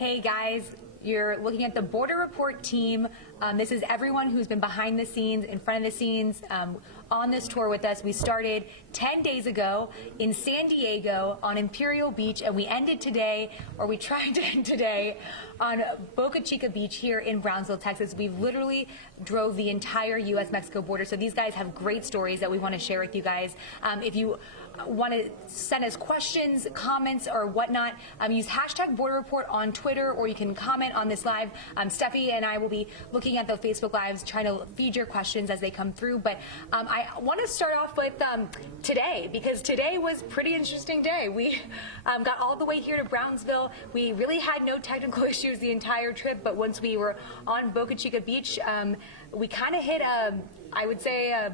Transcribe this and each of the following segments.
Hey guys, you're looking at the Border Report team. This is everyone who's been behind the scenes, in front of the scenes, on this tour with us. We started 10 days ago in San Diego on Imperial Beach, and we ended today, or we tried to end today, on Boca Chica Beach here in Brownsville, Texas. We literally drove the entire U.S.-Mexico border, so these guys have great stories that we want to share with you guys. If you want to send us questions, comments, or whatnot, use hashtag Border Report on Twitter, or you can comment on this live. Steffi and I will be looking at the Facebook Lives, trying to feed your questions as they come through. But I want to start off with today, because today was a pretty interesting day. We got all the way here to Brownsville. We really had no technical issues the entire trip, but once we were on Boca Chica Beach, we kind of hit I would say a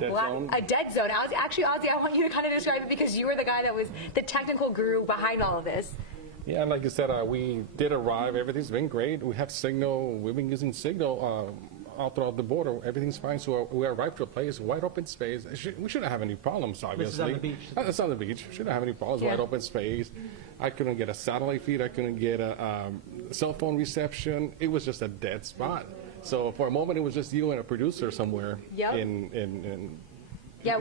dead zone. Actually, Ozzy, I want you to kind of describe it, because you were the guy that was the technical guru behind all of this. Yeah, and like you said, we did arrive. Everything's been great. We have signal. We've been using signal all throughout the border. Everything's fine. So we arrived to a place, wide open space. We shouldn't have any problems, obviously. This is on the beach. It's on the beach. Shouldn't have any problems. Yeah. Wide open space. I couldn't get a satellite feed. I couldn't get a cell phone reception. It was just a dead spot. So for a moment, it was just you and a producer somewhere. Yep. Yeah,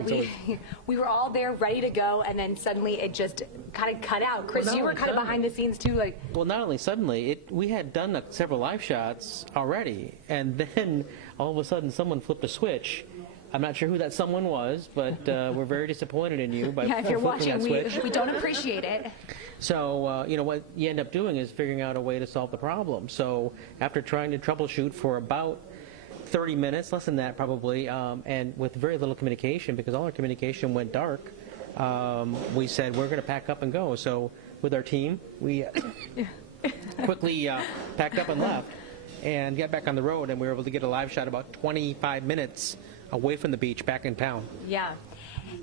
we were all there ready to go, and then suddenly it just kind of cut out. Chris, you were kind of behind the scenes too, like. Well, not only suddenly, we had done several live shots already, and then all of a sudden someone flipped a switch. I'm not sure who that someone was, but we're very disappointed in you by if you're flipping watching, that switch. we don't appreciate it. So, you know, what you end up doing is figuring out a way to solve the problem. So after trying to troubleshoot for about 30 minutes, less than that probably, and with very little communication, because all our communication went dark, we said we're going to pack up and go. So with our team, we quickly packed up and left and got back on the road, and we were able to get a live shot about 25 minutes away from the beach back in town. Yeah.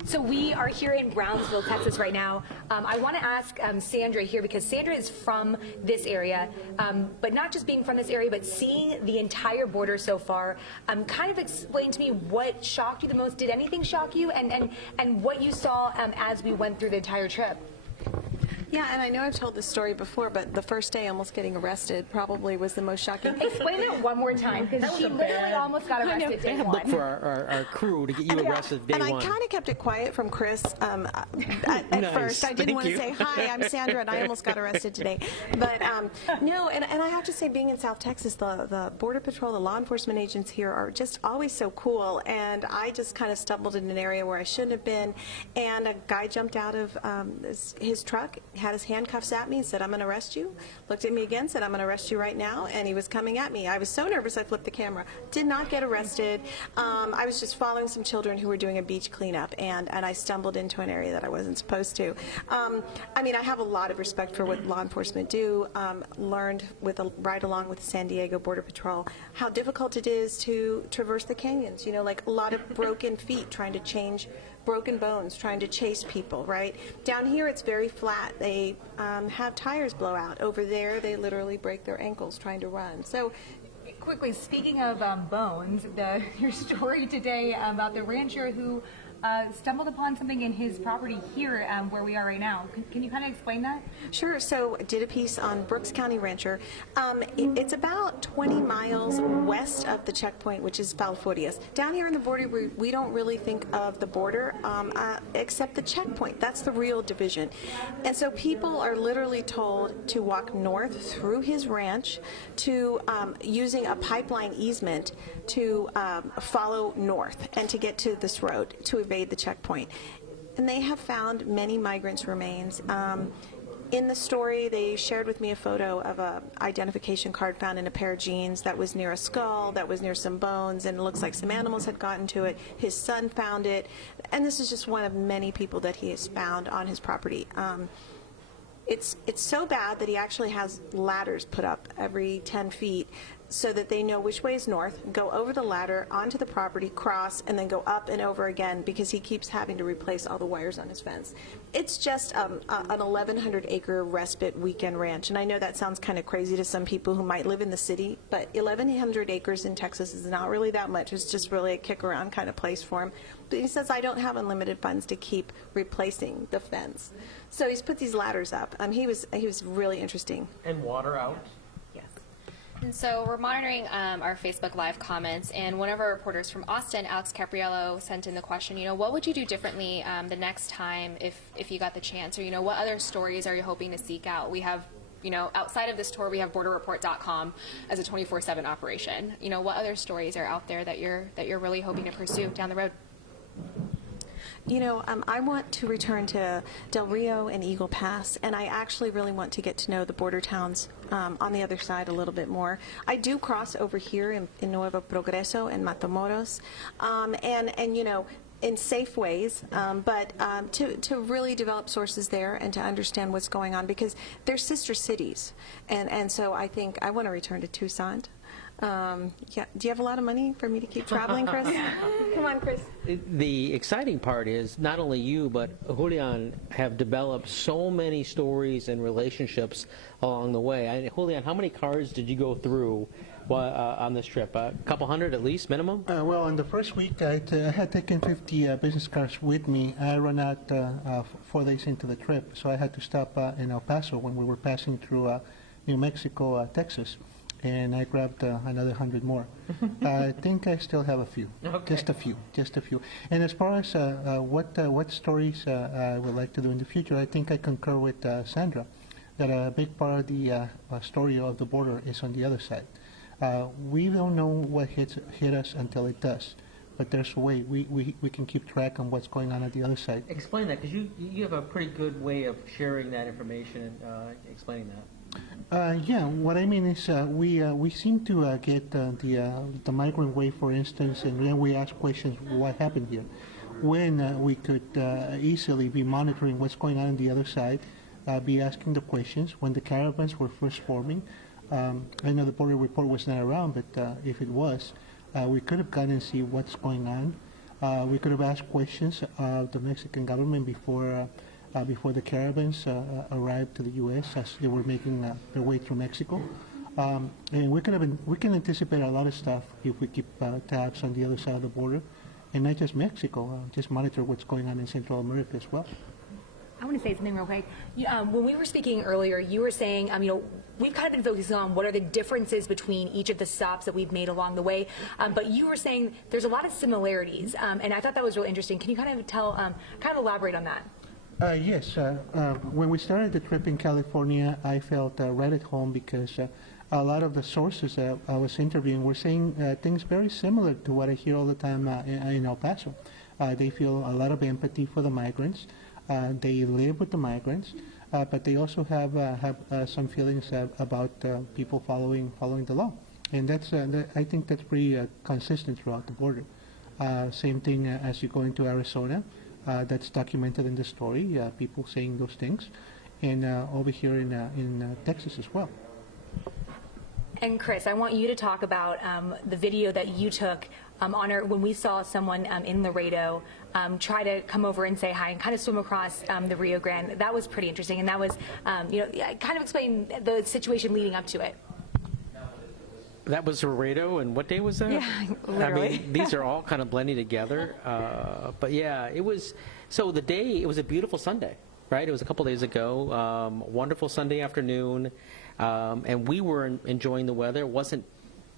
So we are here in Brownsville, Texas right now. I want to ask Sandra here, because Sandra is from this area, but not just being from this area, but seeing the entire border so far. Kind of explain to me what shocked you the most. Did anything shock you, and what you saw as we went through the entire trip? Yeah, and I know I've told this story before, but the first day almost getting arrested probably was the most shocking. Explain it one more time, because she literally almost got arrested day one. Look for our crew to get you arrested day one. And I kind of kept it quiet from Chris at Nice. First. I didn't want to say, hi, I'm Sandra, and I almost got arrested today. But no, and I have to say, being in South Texas, the Border Patrol, the law enforcement agents here are just always so cool, and I just kind of stumbled in an area where I shouldn't have been, and a guy jumped out of his truck, had his handcuffs at me and said, I'm going to arrest you. Looked at me again, said, I'm going to arrest you right now, and he was coming at me. I was so nervous I flipped the camera. Did not get arrested. I was just following some children who were doing a beach cleanup, and I stumbled into an area that I wasn't supposed to. I mean, I have a lot of respect for what law enforcement do. Learned right along with the San Diego Border Patrol how difficult it is to traverse the canyons. You know, like a lot of broken feet trying to change broken bones, trying to chase people, right? Down here it's very flat. They have tires blow out. Over there they literally break their ankles trying to run. So quickly, speaking of bones, your story today about the rancher who stumbled upon something in his property here where we are right now. Can you kind of explain that? Sure. So I did a piece on Brooks County Rancher. It's about 20 miles west of the checkpoint, which is Falfurrias. Down here in the border, we don't really think of the border except the checkpoint. That's the real division. And so people are literally told to walk north through his ranch to using a pipeline easement to follow north and to get to this road to evade the checkpoint. And they have found many migrants' remains. In the story, they shared with me a photo of an identification card found in a pair of jeans that was near a skull, that was near some bones, and it looks like some animals had gotten to it. His son found it, and this is just one of many people that he has found on his property. It's so bad that he actually has ladders put up every 10 feet so that they know which way is north, go over the ladder, onto the property, cross, and then go up and over again, because he keeps having to replace all the wires on his fence. It's just an 1,100-acre respite weekend ranch, and I know that sounds kind of crazy to some people who might live in the city, but 1,100 acres in Texas is not really that much. It's just really a kick-around kind of place for him. But he says, I don't have unlimited funds to keep replacing the fence. So he's put these ladders up. He was really interesting. And water out? Yeah. And so we're monitoring our Facebook Live comments, and one of our reporters from Austin, Alex Capriello, sent in the question, what would you do differently the next time if you got the chance? Or, what other stories are you hoping to seek out? We have, outside of this tour, we have borderreport.com as a 24/7 operation. What other stories are out there that you're really hoping to pursue down the road? I want to return to Del Rio and Eagle Pass, and I actually really want to get to know the border towns on the other side a little bit more. I do cross over here in Nuevo Progreso and Matamoros, in safe ways, but to really develop sources there and to understand what's going on, because they're sister cities, and so I think I want to return to Tucson. Yeah. Do you have a lot of money for me to keep traveling, Chris? Come on, Chris. The exciting part is not only you, but Julian have developed so many stories and relationships along the way. Julian, how many cars did you go through on this trip? A couple hundred at least, minimum? Well, in the first week, I had taken 50 business cars with me. I ran out 4 days into the trip, so I had to stop in El Paso when we were passing through New Mexico, Texas. And I grabbed another 100 more. I think I still have a few, okay. just a few. And as far as what stories I would like to do in the future, I think I concur with Sandra that a big part of the story of the border is on the other side. We don't know what hit us until it does, but there's a way we can keep track on what's going on at the other side. Explain that, because you have a pretty good way of sharing that information and explaining that. Yeah, what I mean is we seem to get the migrant wave, for instance, and then we ask questions, what happened here? When we could easily be monitoring what's going on the other side, be asking the questions. When the caravans were first forming, I know the border report was not around, but if it was, we could have gone and see what's going on. We could have asked questions of the Mexican government before the caravans arrived to the U.S. as they were making their way through Mexico. And we can anticipate a lot of stuff if we keep tabs on the other side of the border, and not just Mexico, just monitor what's going on in Central America as well. I want to say something real quick. When we were speaking earlier, you were saying, we've kind of been focusing on what are the differences between each of the stops that we've made along the way, but you were saying there's a lot of similarities, and I thought that was really interesting. Can you kind of elaborate on that? Yes. When we started the trip in California, I felt right at home because a lot of the sources I was interviewing were saying things very similar to what I hear all the time in El Paso. They feel a lot of empathy for the migrants. They live with the migrants, but they also have some feelings about people following the law, and I think that's pretty consistent throughout the border. Same thing as you go into Arizona. That's documented in the story, people saying those things, and over here in Texas as well. And Chris, I want you to talk about the video that you took when we saw someone in Laredo try to come over and say hi and kind of swim across the Rio Grande. That was pretty interesting, and that was, kind of explain the situation leading up to it. That was Laredo, and what day was that? Yeah, literally. I mean, these are all kind of blending together. But yeah, it was a beautiful Sunday, right? It was a couple days ago. Wonderful Sunday afternoon, and we were enjoying the weather. It wasn't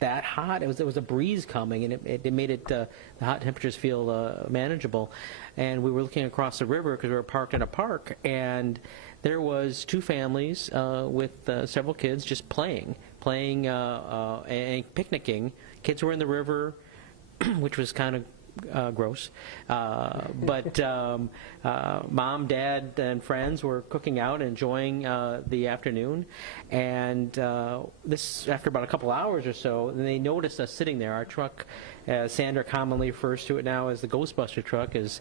that hot. There was a breeze coming, and it made the hot temperatures feel manageable. And we were looking across the river because we were parked in a park, and there was 2 families with several kids just playing and picnicking. Kids were in the river, which was kind of gross. But mom, dad, and friends were cooking out and enjoying the afternoon. And this, after about a couple hours or so, they noticed us sitting there. Our truck, as Sandra commonly refers to it now as the Ghostbuster truck, is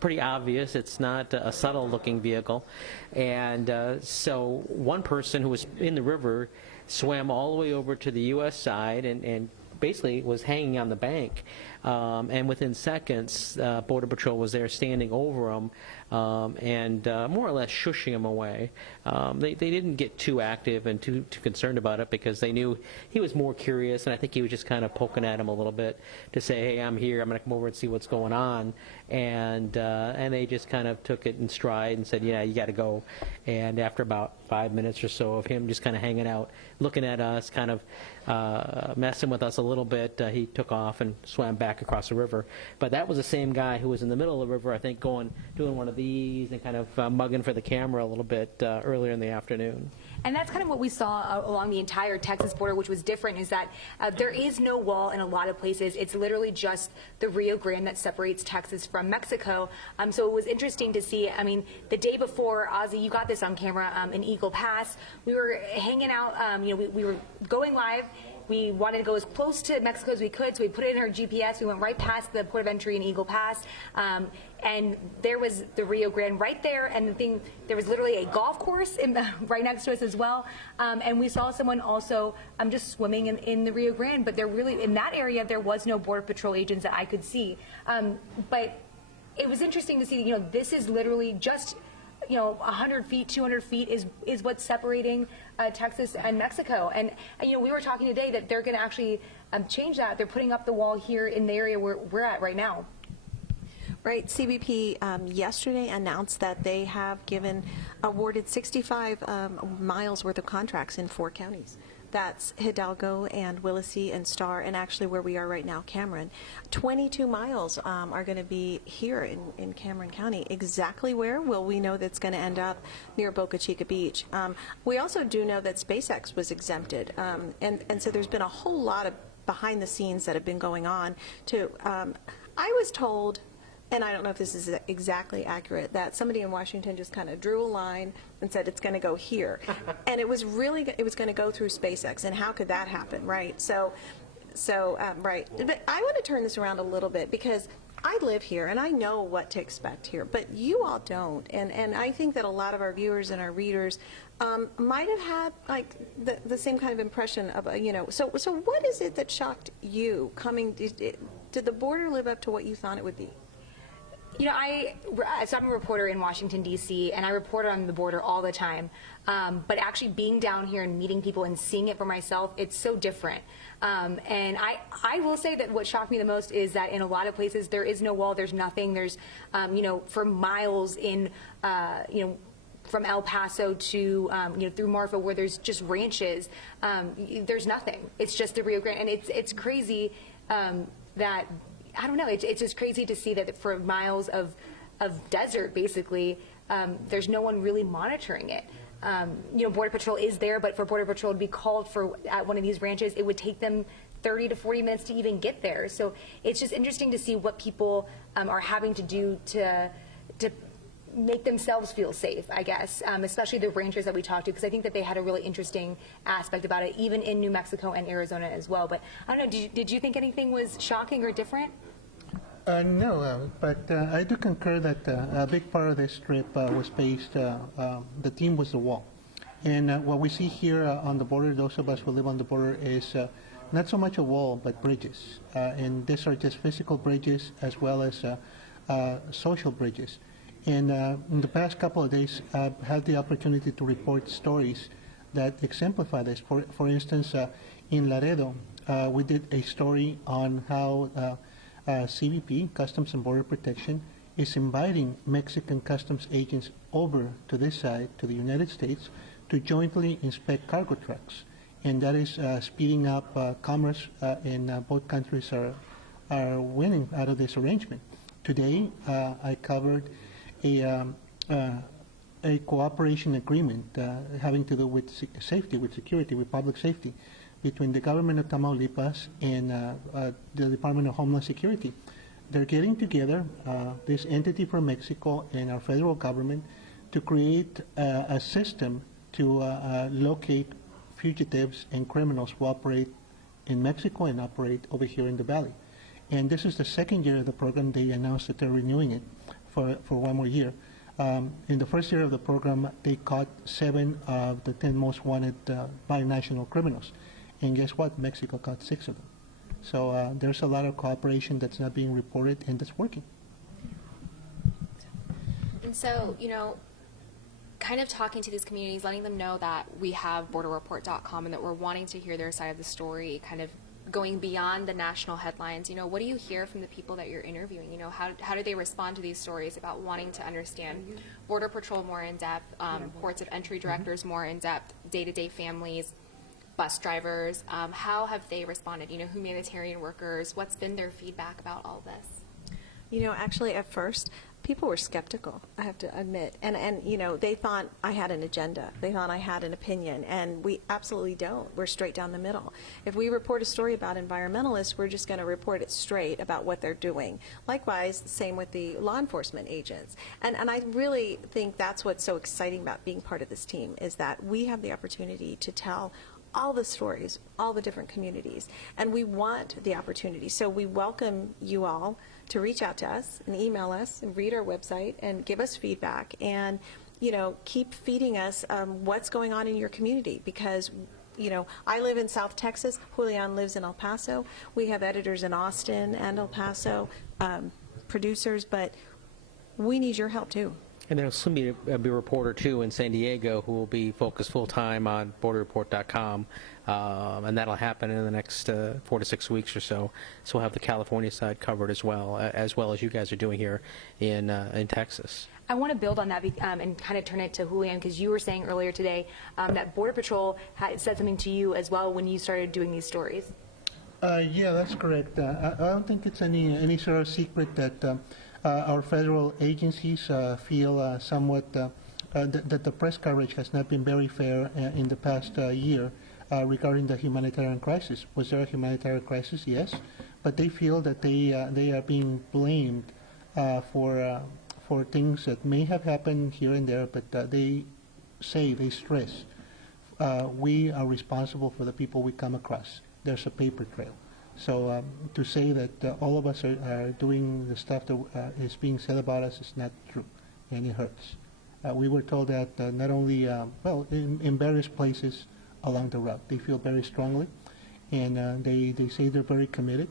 pretty obvious. It's not a subtle-looking vehicle. And so one person who was in the river swam all the way over to the U.S. side and basically was hanging on the bank. And within seconds, Border Patrol was there standing over him, and more or less shushing him away. They didn't get too active and too concerned about it because they knew he was more curious, and I think he was just kind of poking at him a little bit to say, hey, I'm here, I'm going to come over and see what's going on. And they just kind of took it in stride and said, yeah, you got to go. And after about 5 minutes or so of him just kind of hanging out, looking at us, kind of messing with us a little bit, he took off and swam back across the river. But that was the same guy who was in the middle of the river, I think, doing one of these and kind of mugging for the camera a little bit earlier in the afternoon. And that's kind of what we saw along the entire Texas border, which was different, is that there is no wall in a lot of places. It's literally just the Rio Grande that separates Texas from Mexico. So it was interesting to see. I mean, the day before, Ozzy, you got this on camera in Eagle Pass. We were hanging out. We were going live. We wanted to go as close to Mexico as we could, so we put it in our GPS. We went right past the port of entry in Eagle Pass, and there was the Rio Grande right there, and there was literally a golf course right next to us as well, and we saw someone also just swimming in the Rio Grande, but there really, in that area, there was no Border Patrol agents that I could see. But it was interesting to see, this is literally just 100 feet, 200 feet is what's separating Texas and Mexico. And we were talking today that they're going to actually change that. They're putting up the wall here in the area where we're at right now. Right. CBP yesterday announced that they have awarded 65 miles worth of contracts in 4 counties. That's Hidalgo and Willacy and Starr, and actually where we are right now, Cameron. 22 miles are going to be here in Cameron County. Exactly where? Well, we know that's going to end up near Boca Chica Beach. We also do know that SpaceX was exempted, and so there's been a whole lot of behind the scenes that have been going on. I was told, and I don't know if this is exactly accurate, that somebody in Washington just kind of drew a line and said it's going to go here. And it was going to go through SpaceX, and how could that happen, right? So right. But I want to turn this around a little bit because I live here and I know what to expect here, but you all don't. And I think that a lot of our viewers and our readers might have had like the same kind of impression of, so what is it that shocked you coming? Did the border live up to what you thought it would be? So I'm a reporter in Washington, D.C., and I report on the border all the time. But actually being down here and meeting people and seeing it for myself, it's so different. And I will say that what shocked me the most is that in a lot of places there is no wall, there's nothing. There's, for miles in, from El Paso to, through Marfa, where there's just ranches, there's nothing. It's just the Rio Grande. And it's crazy that, I don't know, it's just crazy to see that for miles of desert, basically, there's no one really monitoring it. Border Patrol is there, but for Border Patrol to be called at one of these ranches, it would take them 30 to 40 minutes to even get there. So it's just interesting to see what people are having to do to make themselves feel safe, I guess, especially the ranchers that we talked to, because I think that they had a really interesting aspect about it, even in New Mexico and Arizona as well. But I don't know, did you think anything was shocking or different? No, but I do concur that a big part of this trip was based, the theme was the wall. And what we see here on the border, those of us who live on the border, is not so much a wall, but bridges. And these are just physical bridges as well as social bridges. And in the past couple of days, I've had the opportunity to report stories that exemplify this. For instance, in Laredo, we did a story on how CBP, Customs and Border Protection, is inviting Mexican customs agents over to this side, to the United States, to jointly inspect cargo trucks. And that is speeding up commerce, and both countries are winning out of this arrangement. Today, I covered a cooperation agreement having to do with safety, with security, with public safety, between the government of Tamaulipas and the Department of Homeland Security. They're getting together, this entity from Mexico and our federal government, to create a system to locate fugitives and criminals who operate in Mexico and operate over here in the Valley. And this is the second year of the program. They announced that they're renewing it for one more year. In the first year of the program, they caught 7 of the 10 most wanted binational criminals. And guess what? Mexico caught 6 of them. So there's a lot of cooperation that's not being reported, and that's working. And so, kind of talking to these communities, letting them know that we have borderreport.com and that we're wanting to hear their side of the story, kind of going beyond the national headlines. What do you hear from the people that you're interviewing? How do they respond to these stories about wanting to understand Border Patrol more in depth, ports of entry directors more in depth, day-to-day families, bus drivers? How have they responded? Humanitarian workers, what's been their feedback about all this? Actually, at first, people were skeptical, I have to admit. And they thought I had an agenda. They thought I had an opinion, and we absolutely don't. We're straight down the middle. If we report a story about environmentalists, we're just going to report it straight about what they're doing. Likewise, same with the law enforcement agents. And I really think that's what's so exciting about being part of this team, is that we have the opportunity to tell all the stories, all the different communities, and we want the opportunity. So we welcome you all to reach out to us and email us and read our website and give us feedback, and keep feeding us what's going on in your community, because I live in South Texas, Julian lives in El Paso, we have editors in Austin and El Paso, producers, but we need your help too. And there'll soon be a reporter, too, in San Diego who will be focused full-time on borderreport.com, and that'll happen in the next 4 to 6 weeks or so. So we'll have the California side covered as well as you guys are doing here in Texas. I want to build on that and kind of turn it to Julian, because you were saying earlier today that Border Patrol had said something to you as well when you started doing these stories. Yeah, that's correct. I don't think it's any sort of secret that our federal agencies feel somewhat that the press coverage has not been very fair in the past year regarding the humanitarian crisis. Was there a humanitarian crisis? Yes, but they feel that they are being blamed for things that may have happened here and there, but they stress we are responsible for the people we come across. There's a paper trail. So to say that all of us are doing the stuff that is being said about us is not true, and it hurts. We were told that not only, in various places along the route. They feel very strongly, and they say they're very committed,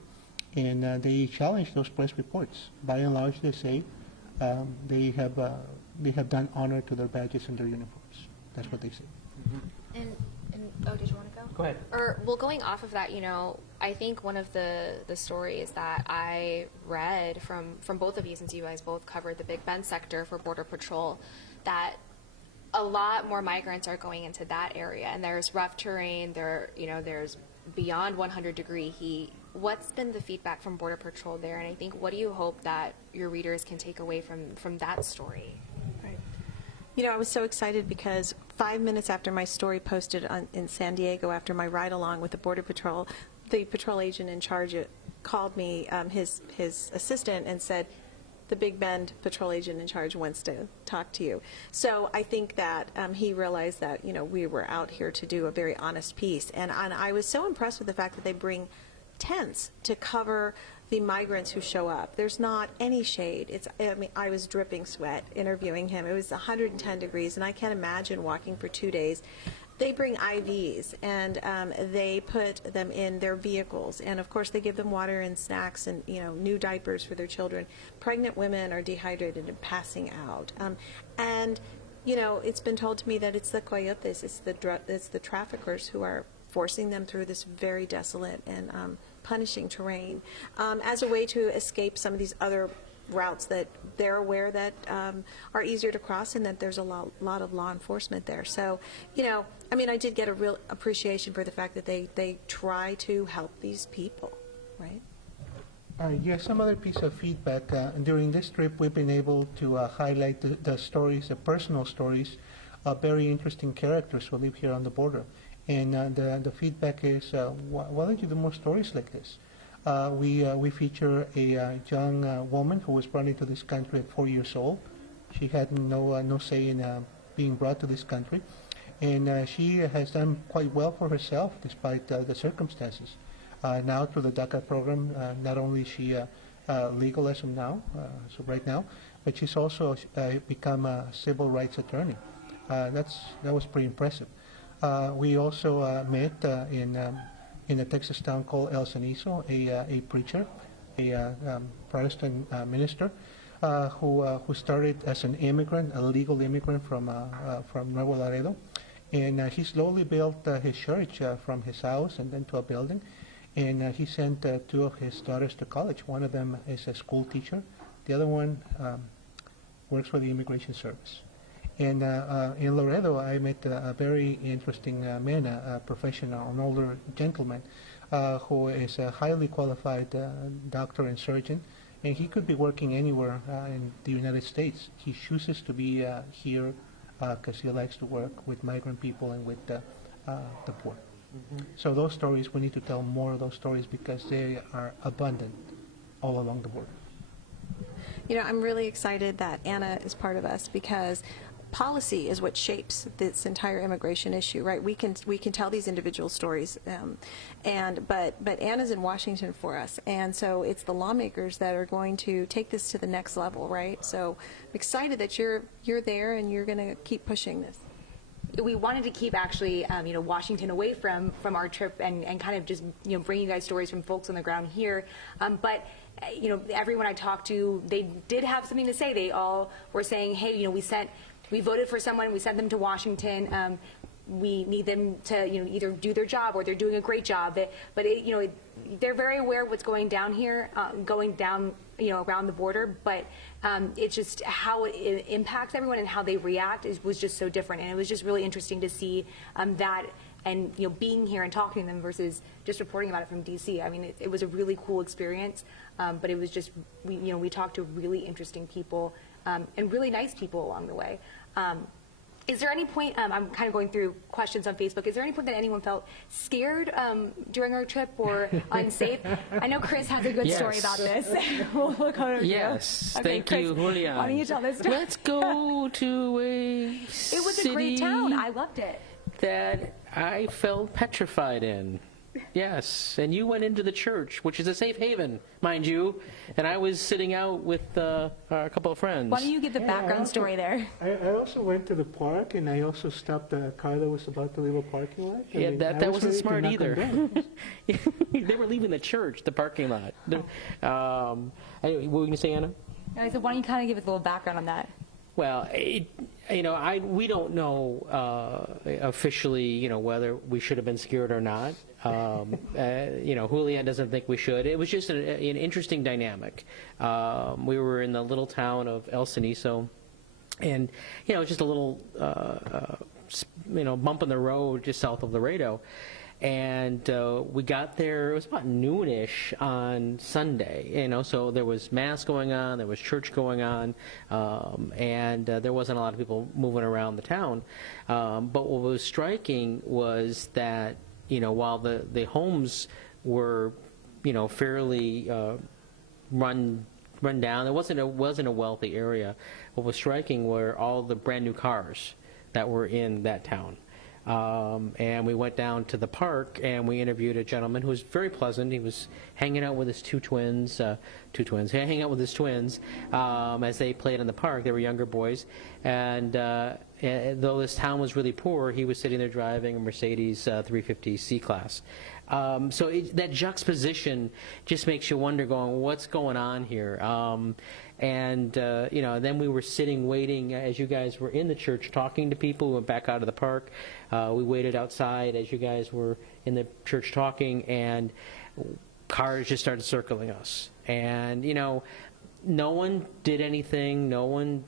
and they challenge those press reports. By and large, they say they have done honor to their badges and their uniforms. That's what they say. And did you want to go? Go ahead. Going off of that, I think one of the stories that I read from both of you, since you guys both covered the Big Bend sector for Border Patrol, that a lot more migrants are going into that area, and there's rough terrain. There's beyond 100-degree heat. What's been the feedback from Border Patrol there? And I think, what do you hope that your readers can take away from that story? I was so excited because 5 minutes after my story posted in San Diego, after my ride along with the Border Patrol, the patrol agent in charge called me, his assistant, and said, the Big Bend patrol agent in charge wants to talk to you. So I think that he realized that we were out here to do a very honest piece, and I was so impressed with the fact that they bring tents to cover the migrants who show up. There's not any shade. I was dripping sweat interviewing him. It was 110 degrees, and I can't imagine walking for 2 days. They bring IVs, and they put them in their vehicles, and of course they give them water and snacks and new diapers for their children. Pregnant women are dehydrated and passing out, and it's been told to me that it's the coyotes, it's the traffickers who are forcing them through this very desolate and punishing terrain as a way to escape some of these other routes that they're aware that are easier to cross, and that there's a lot of law enforcement there. So, I did get a real appreciation for the fact that they try to help these people, right? Yes, some other piece of feedback. During this trip, we've been able to highlight the stories, the personal stories of very interesting characters who live here on the border. And the feedback is, why don't you do more stories like this? We feature a young woman who was brought into this country at 4 years old. She had no say in being brought to this country, and she has done quite well for herself despite the circumstances. Now through the DACA program, not only is she legal as of now, so right now, but she's also become a civil rights attorney. That was pretty impressive. We also met in a Texas town called El Cenizo, a preacher, a Protestant minister, who started as an immigrant, a legal immigrant from Nuevo Laredo. And he slowly built his church from his house and then to a building. And he sent two of his daughters to college. One of them is a school teacher. The other one works for the Immigration Service. And in Laredo, I met a very interesting man, a professional, an older gentleman, who is a highly qualified doctor and surgeon. And he could be working anywhere in the United States. He chooses to be here because he likes to work with migrant people and with the poor. So those stories, we need to tell more of those stories because they are abundant all along the border. You know, I'm really excited that Anna is part of us because policy is what shapes this entire immigration issue, right? We can tell these individual stories, but Anna's in Washington for us, and so it's the lawmakers that are going to take this to the next level, right? So I'm excited that you're there and you're going to keep pushing this. We wanted to keep actually, Washington away from our trip and kind of just, bring you guys stories from folks on the ground here. But everyone I talked to, they did have something to say. They all were saying, hey, we voted for someone, we sent them to Washington. We need them to, either do their job or they're doing a great job. But they're very aware of what's going down here, around the border. But it's just how it impacts everyone and how they react was just so different. And it was just really interesting to see that and being here and talking to them versus just reporting about it from D.C. I mean, it was a really cool experience. But it was just we talked to really interesting people and really nice people along the way. Is there any point, I'm kind of going through questions on Facebook, is there any point that anyone felt scared during our trip or unsafe? I know Chris has a good story about this. We'll look over to you. Yes, Okay, thank Chris, you, Julian. Why don't you tell this story? Let's go to a It was a great town. I loved it. that I felt petrified in. Yes, and you went into the church, which is a safe haven, mind you, and I was sitting out with a couple of friends. Why don't you give the background story there? I also went to the park, and I also stopped a car that was about to leave a parking lot. Yeah, that wasn't ready to smart knock either. on doors. They were leaving the church, the parking lot. Anyway, what were you going to say, Anna? I said, why don't you kind of give us a little background on that? Well, we don't know officially, whether we should have been scared or not. Julian doesn't think we should. It was just an interesting dynamic. We were in the little town of El Cenizo, and just a little bump in the road just south of Laredo. And we got there, it was about noonish on Sunday, so there was mass going on, there was church going on, and there wasn't a lot of people moving around the town. But what was striking was that, while the homes were, fairly run down, it wasn't a wealthy area. What was striking were all the brand new cars that were in that town. And we went down to the park and we interviewed a gentleman who was very pleasant. He was hanging out with his hanging out with his twins as they played in the park. They were younger boys. And though this town was really poor, he was sitting there driving a Mercedes 350 C-Class. So that juxtaposition just makes you wonder, going, what's going on here? Then we were sitting, waiting, as you guys were in the church talking to people. We went back out of the park. We waited outside as you guys were in the church talking, and cars just started circling us. And, no one did anything. No one,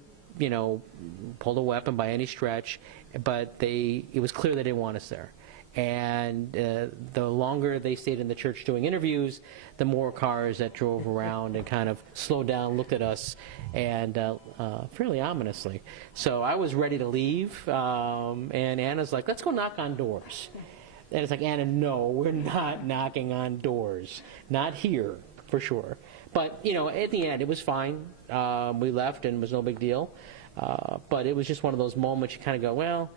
pulled a weapon by any stretch. But it was clear they didn't want us there. And the longer they stayed in the church doing interviews, the more cars that drove around and kind of slowed down, looked at us, and fairly ominously. So I was ready to leave, and Anna's like, let's go knock on doors. And it's like, Anna, no, we're not knocking on doors. Not here, for sure. But, at the end, it was fine. We left, and it was no big deal. But it was just one of those moments you kind of go, well,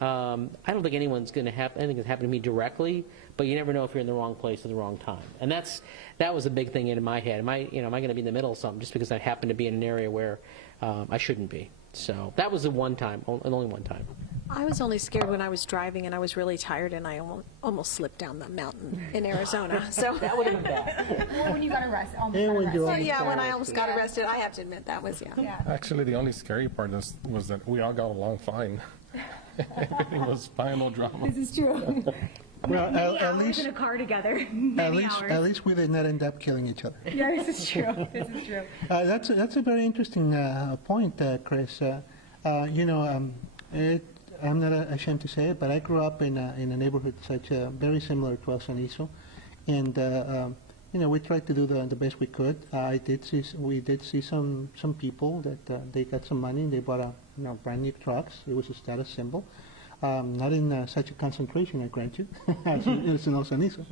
I don't think anyone's going to have anything that's happened to me directly, but you never know if you're in the wrong place at the wrong time. And that was a big thing in my head. Am I going to be in the middle of something just because I happen to be in an area where I shouldn't be? So that was the one time, only one time. I was only scared when I was driving and I was really tired and I almost slipped down the mountain in Arizona. So That would have been bad. Or when you got arrested. And when you yeah, when I almost got arrested, I have to admit that was Actually, the only scary part was that we all got along fine. Everything was fine, no drama. This is true. well, Many at hours least in a car together. Many hours. at least we did not end up killing each other. Yeah, this is true. This is true. That's a very interesting point, Chris. I'm not ashamed to say it, but I grew up in a neighborhood very similar to El Cenizo, and we tried to do the best we could. We did see some people that they got some money and they bought brand new trucks. It was a status symbol. Not in such a concentration, I grant you, as it is in El Cenizo.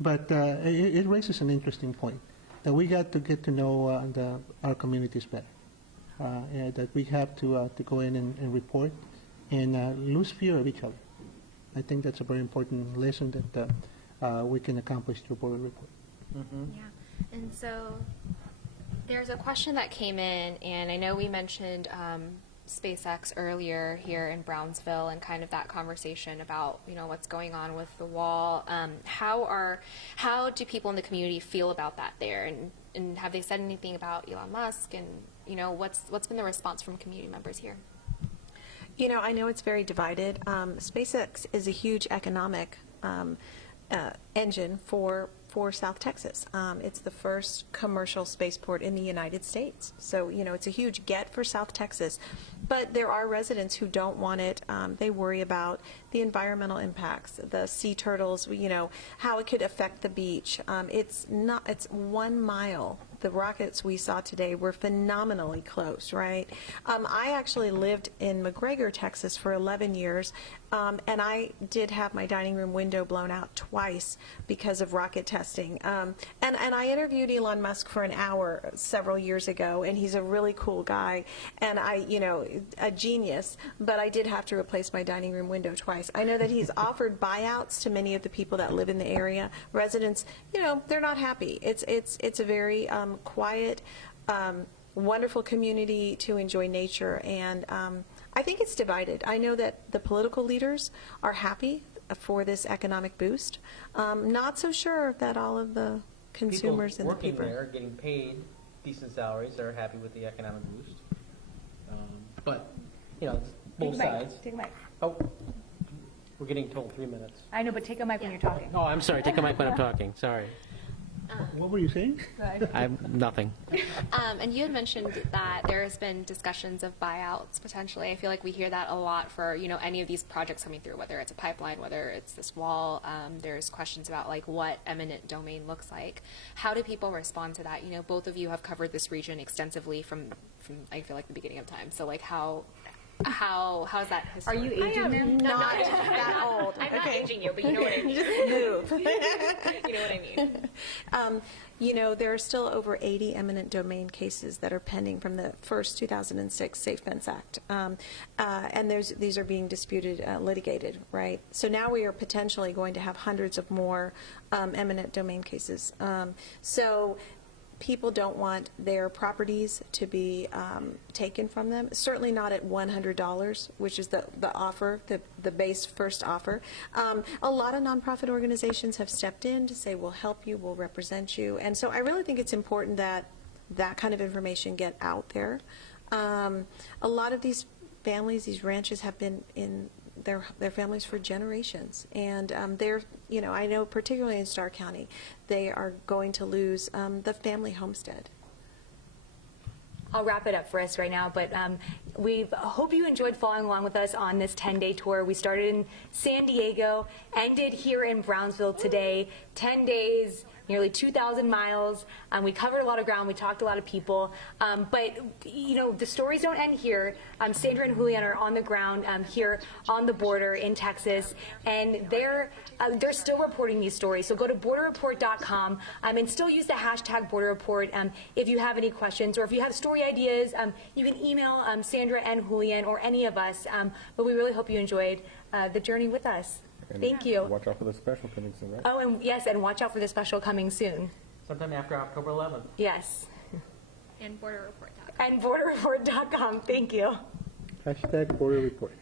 But it raises an interesting point that we got to get to know our communities better. That we have to go in and report and lose fear of each other. I think that's a very important lesson that we can accomplish through border report. Yeah. And so there's a question that came in, and I know we mentioned SpaceX earlier here in Brownsville and kind of that conversation about what's going on with the wall. How do people in the community feel about that there, and have they said anything about Elon Musk, and what's been the response from community members here? I know it's very divided. SpaceX is a huge economic engine for South Texas. It's the first commercial spaceport in the United States. So, it's a huge get for South Texas. But there are residents who don't want it. They worry about the environmental impacts, the sea turtles, how it could affect the beach. It's 1 mile. The rockets we saw today were phenomenally close, right? I actually lived in McGregor, Texas for 11 years, and I did have my dining room window blown out twice because of rocket testing. And I interviewed Elon Musk for an hour several years ago, and he's a really cool guy, and a genius, but I did have to replace my dining room window twice. I know that he's offered buyouts to many of the people that live in the area. Residents, they're not happy. It's a very quiet, wonderful community to enjoy nature, and I think it's divided. I know that the political leaders are happy for this economic boost. Not so sure that all of the consumers and the people working there, getting paid decent salaries, are happy with the economic boost. But it's both sides. Take a mic. Oh, we're getting told 3 minutes. I know, but take a mic when you're talking. Oh, I'm sorry. Take a mic when I'm talking. Sorry. What were you saying? I'm nothing. And you had mentioned that there has been discussions of buyouts potentially. I feel like we hear that a lot for any of these projects coming through, whether it's a pipeline, whether it's this wall. There's questions about what eminent domain looks like. How do people respond to that? Both of you have covered this region extensively from I feel like the beginning of time. So how's that history? Are you aging them? not that old. I'm not aging you, but you know what I mean. Just move. You know what I mean. There are still over 80 eminent domain cases that are pending from the first 2006 Safe Fence Act. And these are being disputed, litigated, right? So now we are potentially going to have hundreds of more eminent domain cases. So people don't want their properties to be taken from them, certainly not at $100, which is the offer, the base first offer. A lot of nonprofit organizations have stepped in to say, we'll help you, we'll represent you. And so I really think it's important that that kind of information get out there. A lot of these families, these ranches have been in their families for generations, and I know particularly in Starr County, they are going to lose the family homestead. I'll wrap it up for us right now, but we hope you enjoyed following along with us on this 10-day tour. We started in San Diego, ended here in Brownsville today, 10 days, nearly 2,000 miles. We covered a lot of ground. We talked to a lot of people. But, the stories don't end here. Sandra and Julian are on the ground here on the border in Texas, and they're still reporting these stories. So go to borderreport.com and still use the hashtag borderreport if you have any questions, or if you have story ideas, you can email Sandra and Julian or any of us. But we really hope you enjoyed the journey with us. And Thank you. Watch out for the special coming soon, right? Oh, and yes, and watch out for the special coming soon. Sometime after October 11th. Yes. And borderreport.com. And borderreport.com. Thank you. Hashtag border report.